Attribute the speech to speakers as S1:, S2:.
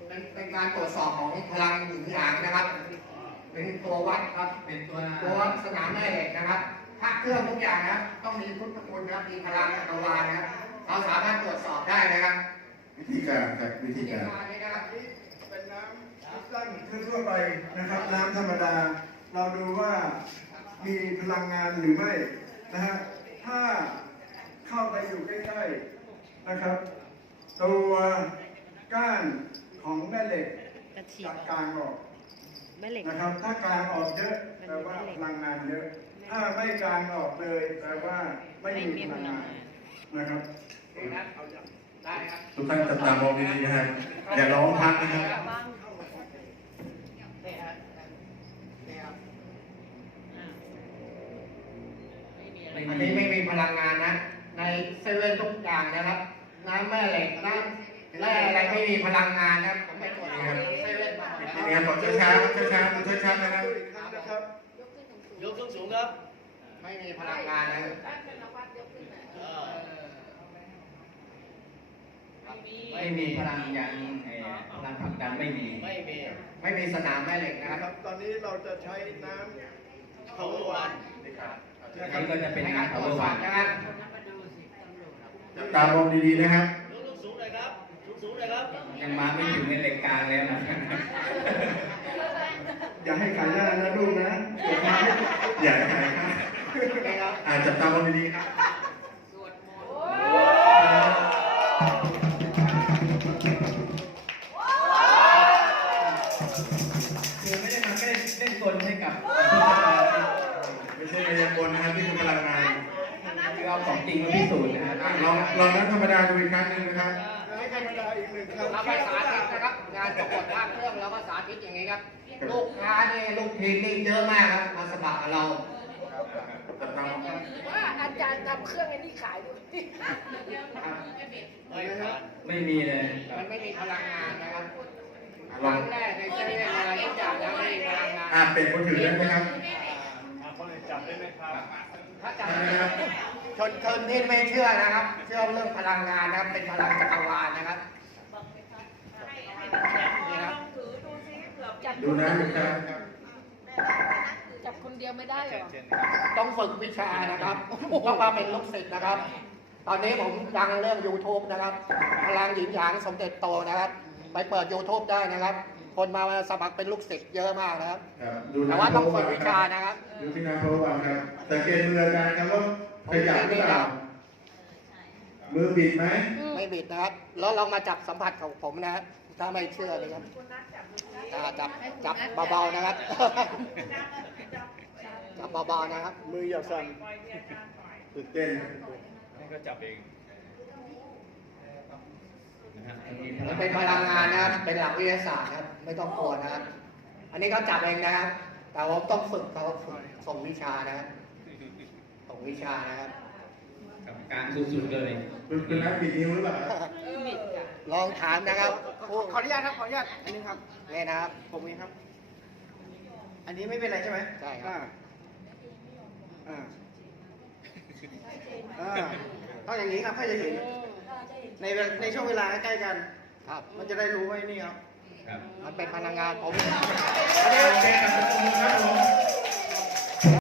S1: เป็นการตรวจสอบของพลังหยินหยางนะครับเป็นตัววัดครับเป็นตัววัดสนามแม่เหล็กนะครับพระเครื่องทุกอย่างนะครับต้องมีพุทธคุณนะครับมีพลังจักรวาลนะครับเราสามารถตรวจสอบได้นะครับ
S2: วิธีการครับวิธีการ
S1: นี้นะครับ
S3: เป็นน้ำสั้นทั่วไปนะครับน้ำธรรมดาเราดูว่ามีพลังงานหรือไม่นะฮะถ้าเข้าไปอยู่ใกล้ๆนะครับตัวก้านของแม่เหล็กจะกลางออกนะครับถ้ากลางออกเยอะแปลว่าพลังงานเยอะถ้าไม่กลางออกเลยแปลว่าไม่มีพลังงานนะครับ
S1: ได้ครับ
S2: ทุกท่านจับตามองดีๆนะครับอย่าร้องพักนะครับ
S1: อันนี้ไม่มีพลังงานนะในเซเว่นทุกอย่างนะครับน้ำแม่เหล็กน้ำแร่อะไรไม่มีพลังงานนะครับผมไม่ตรวจเซเว่นมาหมดแล้ว
S2: นี่ครับบอกช้าๆช้าๆช้าๆนะครับ
S4: ยกสูงครับ
S1: ไม่มีพลังงานนะครับ
S4: ไม่มีพลังอย่างพลังผลักดันไม่มี
S1: สนามแม่เหล็กนะครับ
S3: ตอนนี้เราจะใช้น้ำ
S4: power one นี่ก็จะเป็นงาน
S1: ตรว
S4: power
S1: จสอบ
S4: one
S1: นะครับ
S2: จับตามองดีๆนะครับ
S4: ยกสูงเลยครับสูงเลยครับ
S5: ยังมาไม่ถึงในเหล็กกลางแล้วนะ
S3: อย่าให้ขายหน้านะลูกนะ
S2: อย่าให้จับตามองดีๆครับ
S5: คือไม่ได้มาแค่เล่นกลให้กับ
S2: ไม่ใช่มายากลนะครับนี่คือพลังงาน
S5: คือเอาของจริงมาพิสูจน์นะครับ
S2: ลองนับธรรมดาดูอีกครั้งหนึ่งนะครับ
S3: ธรรมดาอีกหนึ่งครับ
S1: เราไปสาธิตนะครับงานประกวดภาคเครื่องเราก็สาธิตอย่างนี้ครับลูกค้าเนี่ยลูกทีมนี่เยอะมากครับมาสมัครกับเรา
S6: ว่าอาจารย์ทำเครื่องอันนี้ขายด้วย
S5: ไม่มีเลย
S1: มันไม่มีพลังงานนะครับครั้งแรกในเซเว่นอะไรทุกอย่างแล้วไม่มีพลังงาน
S2: เป็นคนถือได้ไหมครับ
S3: คนอื่นจับได้ไหมครับ
S1: ถ้าจับชนที่ไม่เชื่อนะครับเชื่อเรื่องพลังงานนะครับเป็นพลังจักรวาลนะครับนี่ครับ
S2: ดูนะดูครับ
S6: จับคนเดียวไม่ได้หรอ
S1: ต้องฝึกวิชานะครับต้องมาเป็นลูกศิษย์นะครับตอนนี้ผมดังเรื่อง YouTube นะครับพลังหยินหยางสมเด็จโตนะครับไปเปิด YouTube ได้นะครับคนมาสมัครเป็นลูกศิษย์เยอะมากนะครับแต่ว่าต้องฝึกวิชานะครับ
S2: ดูที่น้ำเพราะว่าครับแต่เกณฑ์มืออาจารย์ครับว่าขยับหรือเปล่ามือบิดไหม
S1: ไม่บิดนะครับแล้วลองมาจับสัมผัสของผมนะครับถ้าไม่เชื่อเลยครับจับเบาๆนะครับจับเบาๆนะครับ
S3: มืออย่าสั่น
S2: ตื่นเต้น
S5: นี่ก็จับเอง
S1: มันเป็นพลังงานนะครับเป็นหลักวิทยาศาสตร์ครับไม่ต้องกลัวนะครับอันนี้เขาจับเองนะครับแต่ว่าต้องฝึกเขาฝึกส่งวิชานะครับส่งวิชานะครับ
S5: การสุดๆเลย
S2: คุณนักบิดนิ้วหรือเปล่า
S1: ลองถามนะครับ
S7: ขออนุญาตครับขออนุญาตอันนึงครับ
S1: นี่นะครับ
S7: ผมเองครับ อันนี้ไม่เป็นไรใช่ไหม
S1: ใช่ครับ
S7: ต้องอย่างนี้ครับให้จะเห็นในช่วงเวลาใกล้กัน
S1: ครับ
S7: มันจะได้รู้ไว้นี่ครับ
S1: มันเป็นพลังงานผม
S2: โอเคครับผม